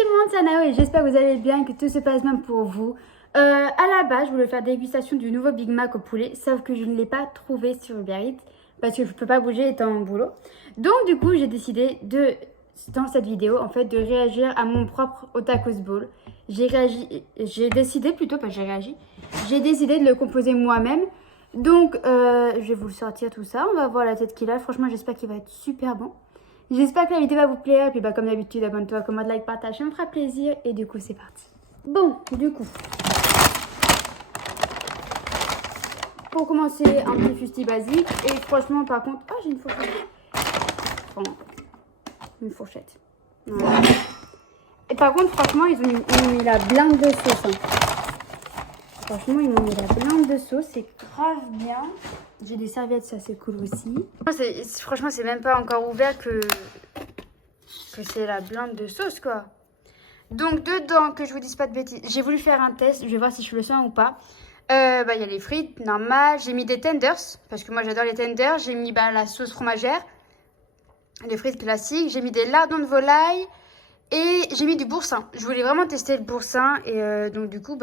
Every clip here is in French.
tout le monde, c'est Anao et j'espère que vous allez bien et que tout se passe bien pour vous. À la base, je voulais faire dégustation du nouveau Big Mac au poulet, sauf que je ne l'ai pas trouvé sur Uber Eats parce que je ne peux pas bouger étant au boulot. Donc du coup, j'ai décidé dans cette vidéo, en fait, de réagir à mon propre Otakos Bowl. J'ai décidé de le composer moi-même. Donc, je vais vous sortir tout ça. On va voir la tête qu'il a. Franchement, j'espère qu'il va être super bon. J'espère que la vidéo va vous plaire. Et puis, comme d'habitude, abonne-toi, commente, like, partage. Ça me fera plaisir. Et du coup, c'est parti. Bon, du coup. Pour commencer, un petit fusti basique. Et franchement, par contre... Ah, j'ai une fourchette. Enfin, une fourchette. Voilà. Et par contre, franchement, ils ont mis la blinde de sauce. Hein. Franchement, ils m'ont mis la blinde de sauce. C'est grave bien. J'ai des serviettes, ça c'est cool aussi. Franchement, c'est même pas encore ouvert que c'est la blinde de sauce, quoi. Donc, dedans, que je vous dise pas de bêtises, j'ai voulu faire un test. Je vais voir si je le sens ou pas. Il y a les frites normales. J'ai mis des tenders, parce que moi j'adore les tenders. J'ai mis la sauce fromagère, les frites classiques. J'ai mis des lardons de volaille et j'ai mis du boursin. Je voulais vraiment tester le boursin et donc du coup,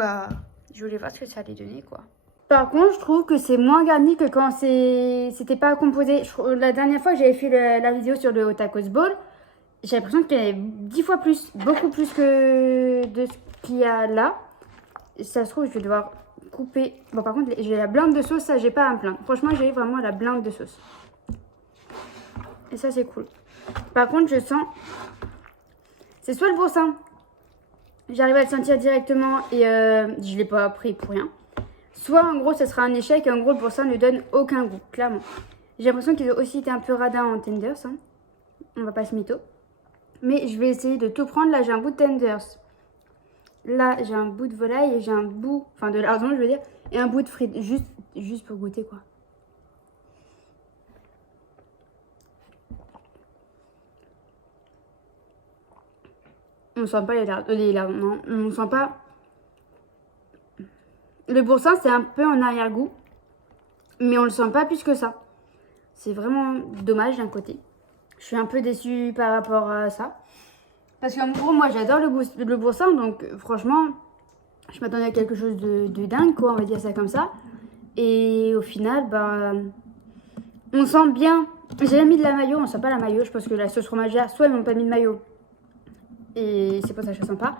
je voulais voir ce que ça allait donner, quoi. Par contre, je trouve que c'est moins garni que quand c'était pas composé. La dernière fois que j'avais fait la vidéo sur le Otakos Bowl, j'ai l'impression qu'il y avait 10 fois plus, beaucoup plus que de ce qu'il y a là. Ça se trouve, je vais devoir couper. Bon, par contre, j'ai la blinde de sauce, ça, j'ai pas à me plaindre. Franchement, j'ai vraiment la blinde de sauce. Et ça, c'est cool. Par contre, je sens... C'est soit le boursin. J'arrive à le sentir directement et je l'ai pas pris pour rien. Soit, en gros, ça sera un échec et en gros, le boursin ne donne aucun goût, clairement. J'ai l'impression qu'ils ont aussi été un peu radins en tenders. Hein. On va pas se mytho. Mais je vais essayer de tout prendre. Là, j'ai un bout de tenders. Là, j'ai un bout de volaille et j'ai un bout... Enfin, de lardon, je veux dire. Et un bout de frites. Juste pour goûter, quoi. On sent pas les lardons. Non, on sent pas... Le boursin, c'est un peu en arrière-goût. Mais on le sent pas plus que ça. C'est vraiment dommage d'un côté. Je suis un peu déçue par rapport à ça. Parce qu'en gros, moi, j'adore le boursin. Donc, franchement, je m'attendais à quelque chose de dingue, quoi. On va dire ça comme ça. Et au final, on sent bien. J'ai mis de la mayo. On sent pas la mayo. Je pense que la sauce fromagère, soit ils m'ont pas mis de mayo. Et c'est pour ça que je ne sens pas.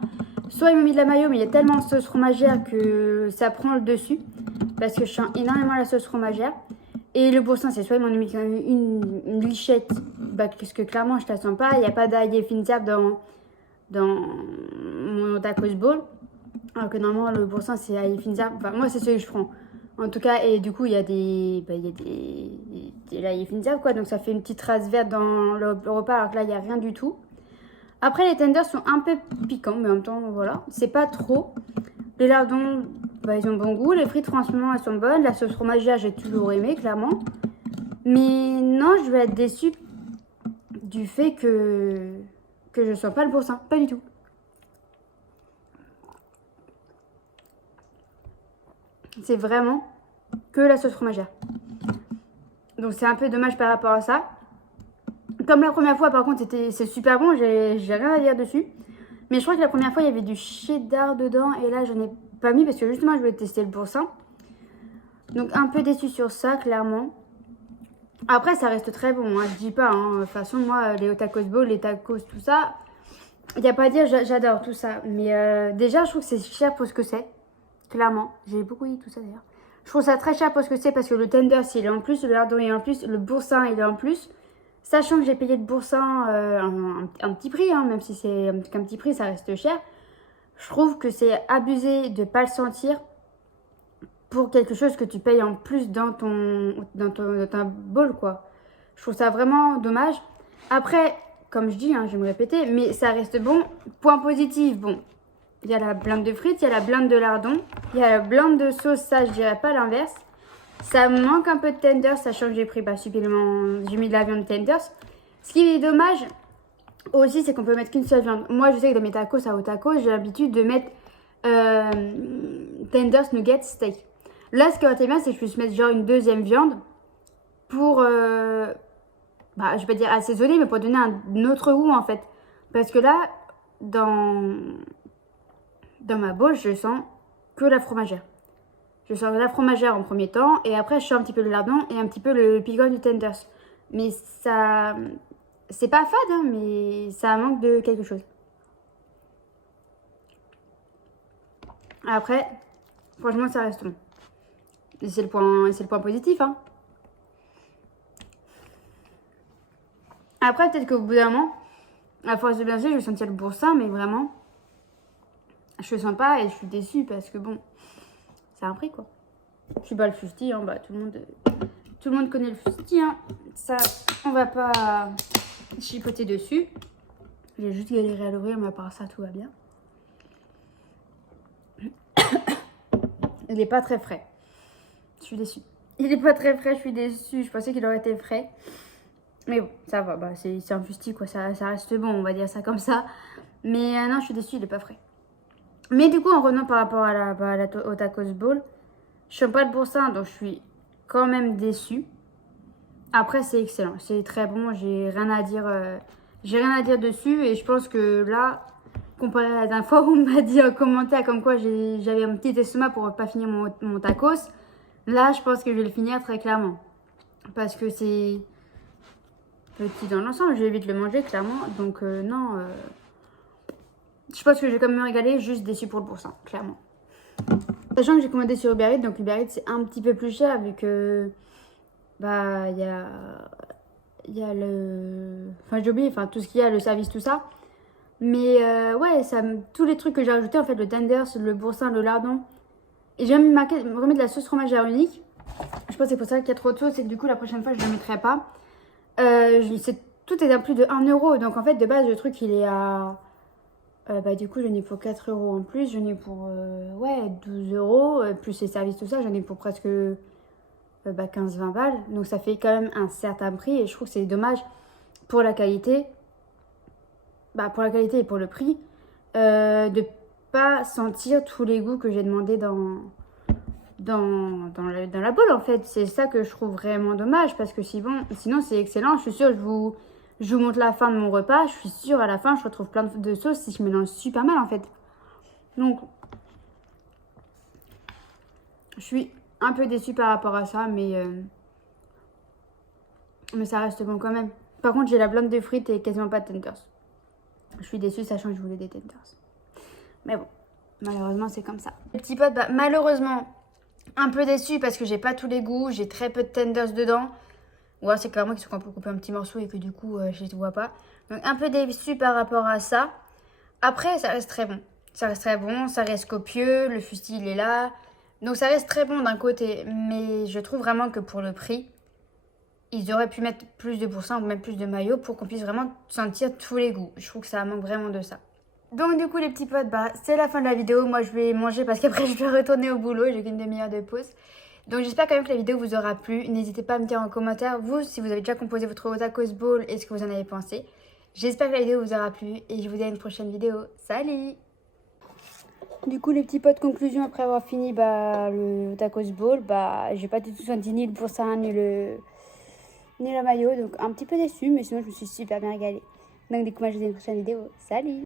Soit ils m'ont mis de la mayo, mais il y a tellement de sauce fromagère que ça prend le dessus. Parce que je sens énormément la sauce fromagère. Et le boursin, c'est soit ils m'ont mis une lichette, parce que clairement, je ne la sens pas. Il n'y a pas d'ail finzab dans mon tacos bowl. Alors que normalement, le boursin, c'est ail finzab. Enfin, moi, c'est celui que je prends. En tout cas, et du coup, il y a des l'ail finzab, quoi. Donc, ça fait une petite trace verte dans le repas, alors que là, il n'y a rien du tout. Après, les tenders sont un peu piquants, mais en même temps, voilà. C'est pas trop. Les lardons, ils ont bon goût. Les frites, franchement, elles sont bonnes. La sauce fromagère, j'ai toujours aimé, clairement. Mais non, je vais être déçue du fait que je sens pas le boursin. Pas du tout. C'est vraiment que la sauce fromagère. Donc, c'est un peu dommage par rapport à ça. Comme la première fois, par contre, c'est super bon. J'ai rien à dire dessus. Mais je crois que la première fois, il y avait du cheddar dedans. Et là, je n'ai pas mis parce que justement, je voulais tester le boursin. Donc, un peu déçu sur ça, clairement. Après, ça reste très bon. Hein, je dis pas. Hein. De toute façon, moi, les Otakos Bowl, les tacos, tout ça, il n'y a pas à dire, j'adore tout ça. Mais déjà, je trouve que c'est cher pour ce que c'est. Clairement. J'ai beaucoup dit tout ça d'ailleurs. Je trouve ça très cher pour ce que c'est parce que le tender, il est en plus. Le lardon est en plus. Le boursin, il est en plus. Sachant que j'ai payé le boursin un petit prix, hein, même si c'est un petit prix, ça reste cher. Je trouve que c'est abusé de ne pas le sentir pour quelque chose que tu payes en plus dans ta bowl, quoi. Je trouve ça vraiment dommage. Après, comme je dis, hein, je vais me répéter, mais ça reste bon. Point positif, bon, il y a la blinde de frites, il y a la blinde de lardon, il y a la blinde de sauce, ça je dirais pas l'inverse. Ça me manque un peu de tenders, sachant que j'ai pris supplément, j'ai mis de la viande tenders. Ce qui est dommage aussi, c'est qu'on peut mettre qu'une seule viande. Moi, je sais que dans mes tacos à tacos, j'ai l'habitude de mettre tenders, nuggets, steak. Là, ce qui aurait été bien, c'est que je puisse mettre genre une deuxième viande pour, je vais pas dire assaisonner, mais pour donner un autre goût en fait. Parce que là, dans ma bouche, je sens que la fromagère. Je sens la fromagère en premier temps et après je sens un petit peu le lardon et un petit peu le piquant du tenders. Mais ça, c'est pas fade, hein, mais ça manque de quelque chose. Après, franchement, ça reste bon. Et c'est le point positif, hein. Après, peut-être qu'au bout d'un moment, à force de bien sûr, je vais sentir le boursin, mais vraiment, je le sens pas et je suis déçue parce que bon, c'est un prix quoi. Je suis pas le fusti, hein, bah, tout le monde connaît le fusti, hein. Ça, on va pas chipoter dessus. J'ai juste galéré à l'ouvrir, mais à part ça, tout va bien. Il est pas très frais. Je suis déçue. Il est pas très frais, je suis déçue. Je pensais qu'il aurait été frais. Mais bon, ça va, bah, c'est un fusti quoi, ça reste bon, on va dire ça comme ça. Mais non, je suis déçue, il est pas frais. Mais du coup, en revenant par rapport au tacos bowl, je sens pas de boursin, donc je suis quand même déçue. Après, c'est excellent, c'est très bon, j'ai rien à dire dessus. Et je pense que là, comparé à la dernière fois où on m'a dit en commentaire comme quoi j'avais un petit estomac pour pas finir mon tacos, là, je pense que je vais le finir très clairement. Parce que c'est petit dans l'ensemble, je vais vite le manger clairement. Donc non, je pense que je vais quand même me régaler, juste déçu pour le boursin, clairement. Sachant que j'ai commandé sur Uber Eats, donc Uber Eats c'est un petit peu plus cher vu que bah il y a le, enfin j'ai oublié, enfin tout ce qu'il y a, le service, tout ça. Mais ouais, tous les trucs que j'ai rajoutés en fait, le tenders, le boursin, le lardon. Et j'ai même remis de la sauce fromagère unique. Je pense que c'est pour ça qu'il y a trop de sauce et que du coup la prochaine fois je ne le mettrai pas. Tout est à plus de 1 euro, donc en fait de base le truc il est à bah du coup j'en ai pour 4 euros en plus, j'en ai pour ouais 12 euros, plus les services tout ça, j'en ai pour presque 15-20 balles, donc ça fait quand même un certain prix et je trouve que c'est dommage pour la qualité, pour la qualité et pour le prix, de pas sentir tous les goûts que j'ai demandé dans la boule en fait. C'est ça que je trouve vraiment dommage parce que sinon c'est excellent. Je suis sûre, je vous montre la fin de mon repas. Je suis sûre à la fin je retrouve plein de sauces si je mélange super mal en fait. Donc je suis un peu déçue par rapport à ça, mais ça reste bon quand même. Par contre j'ai la blinde de frites et quasiment pas de tenders. Je suis déçue sachant que je voulais des tenders. Mais bon, malheureusement c'est comme ça. Les petits potes, malheureusement un peu déçue parce que j'ai pas tous les goûts, j'ai très peu de tenders dedans. Ou alors c'est clairement qu'ils sont quand même coupés un petit morceau et que du coup je les vois pas. Donc un peu déçue par rapport à ça. Après ça reste très bon. Ça reste très bon, ça reste copieux, le fusti il est là. Donc ça reste très bon d'un côté. Mais je trouve vraiment que pour le prix, ils auraient pu mettre plus de boursin ou même plus de maillot pour qu'on puisse vraiment sentir tous les goûts. Je trouve que ça manque vraiment de ça. Donc du coup les petits potes, c'est la fin de la vidéo. Moi je vais manger parce qu'après je dois retourner au boulot. J'ai qu'une demi-heure de pause. Donc j'espère quand même que la vidéo vous aura plu. N'hésitez pas à me dire en commentaire, vous, si vous avez déjà composé votre tacos bowl et ce que vous en avez pensé. J'espère que la vidéo vous aura plu et je vous dis à une prochaine vidéo. Salut! Du coup les petits potes, conclusion après avoir fini le tacos bowl, j'ai pas du tout senti ni le boursin ni le maillot. Donc un petit peu déçue, mais sinon je me suis super bien régalée. Donc du coup moi je vous dis à une prochaine vidéo. Salut!